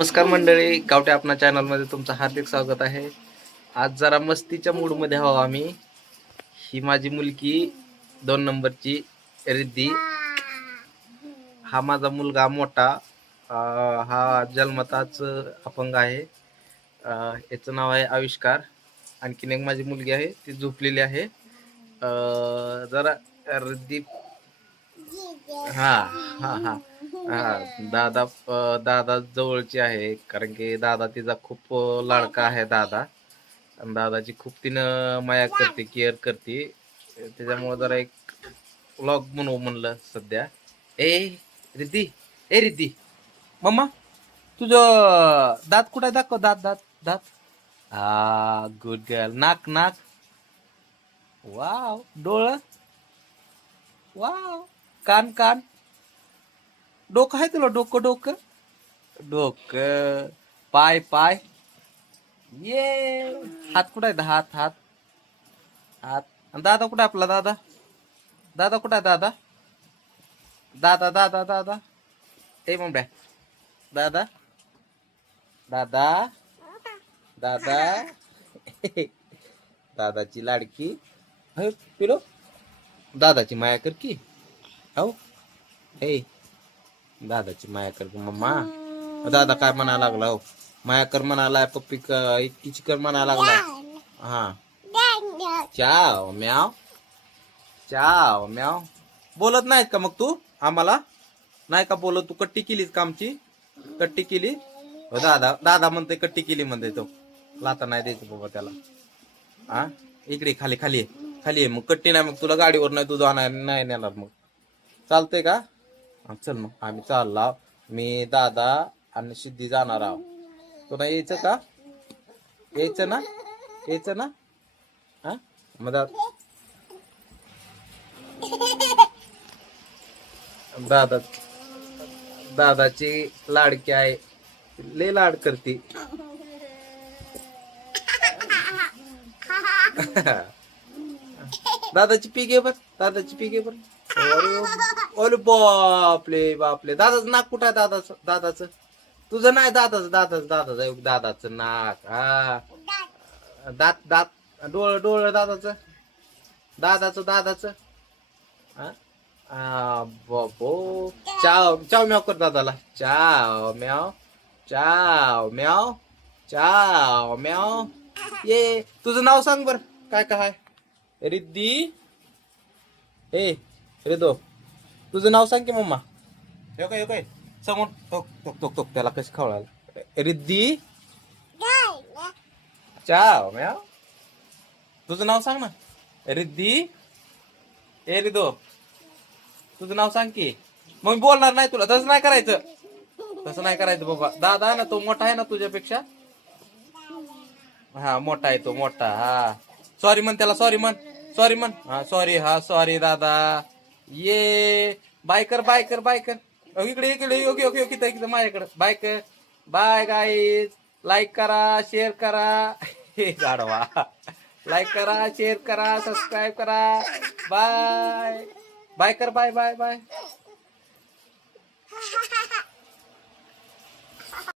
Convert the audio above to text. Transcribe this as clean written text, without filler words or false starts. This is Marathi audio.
नमस्कार मंडळी, गावठे आपणा चॅनल मध्ये तुमचं हार्दिक स्वागत आहे. आज जरा मस्तीच्या मूड मध्ये आहो आम्ही. ही माझी मुलगी 2 नंबरची रिद्धी. हा माझा मुलगा मोठा, हा जन्मताच अपंग आहे. याचं नाव आहे आविष्कार. आणखीन एक माझी मुलगी आहे, ती झोपलेली आहे. जरा रिद्धी. हा हा हा हा दादा जवळची आहे, कारण की दादा तिचा खूप लाडका आहे. दादा आणि दादाची खूप तिनं माया करते, केअर करते. त्याच्यामुळे जरा एक व्लॉग बनवू म्हणलं सध्या. ए रिद्धी, ए रिद्धी, मम्मा तुझं दात कुठे आहे? दाखव दात दात दात. हा गुड गर्ल. नाक नाक. वाव. डोळं. वाव. कान कान. डोकं आहे तुला? डोकं डोकं डोकं. पाय पाय. ये. हात कुठे आहेत? हात हात हात. आणि दादा कुठे आपला? दादा दादा कुठे आहे? दादा दादा दादा दादा. ए मग दादा दादा दादा. दादाची लाडकी. हो पिलो. दादाची माया कर की. हो. हे दादाची माया कर की मम्मा. दादा काय म्हणायला लागला? हो माया कर म्हणालाय. पप्पी इतकीची कर म्हणायला लागलाय. हा. चाव म्याव. चाव म्याव. बोलत नाहीत का मग तू आम्हाला? नाही का बोलत? तू कट्टी केलीस का आमची? कट्टी केली. दादा दादा म्हणते कट्टी केली म्हणते. तो लाता नाही द्यायचं बाबा त्याला. हा इकडे खाली खाली खाली आहे. मग कट्टी नाही, मग तुला गाडीवर नाही, तुझं नाही नेणार. मग चालतंय का? चल मग आम्ही चालला. मी दादा आणि सिद्धी जाणार आहोत. तुला यायचं का? यायचं ना? यायचं ना? हा मग दादा दादाची लाडकी आहे, लय लाड करती. दादाची पी घे बर. दादाची पी घे बर. अरे बापले बापले. दादाचं नाक कुठं आहे? दादाचं तुझं नाही. दादाचं नाक. हा दात दात. डोळ दादाचं. दादाचं बाबो. चाव चाव म्याव कर दादाला. चाव म्याव. चाव म्याव. चाव म्याव. ये तुझं नाव सांग बर. काय काय रिद्धी. ए रिदो, तुझं नाव सांग की मम्मा. यो काय समोर टोक टोक टोक टोक. त्याला कशी खवळायला? रिद्धी. चाव म्याव. तुझं नाव सांग ना. रिद्धी. ए रिदो, तुझं नाव सांग की. मग मी बोलणार नाही तुला. तसं नाही करायचं. तसं नाही करायचं बाबा. दादा ना तो मोठा आहे ना तुझ्यापेक्षा. हा मोठा आहे तो, मोठा. हा सॉरी म्हण त्याला. सॉरी म्हण. सॉरी म्हण. हा सॉरी. हा सॉरी दादा. ये बायकर बायकर बायकर. इकडे इकडे ओके ओके ओके इकडे माझ्याकडे बायकर. Bye guys. लाईक करा, शेअर करा. हे गाढवा. लाईक करा, शेअर करा, सबस्क्राईब करा. बाय बाय कर. Bye bye bye.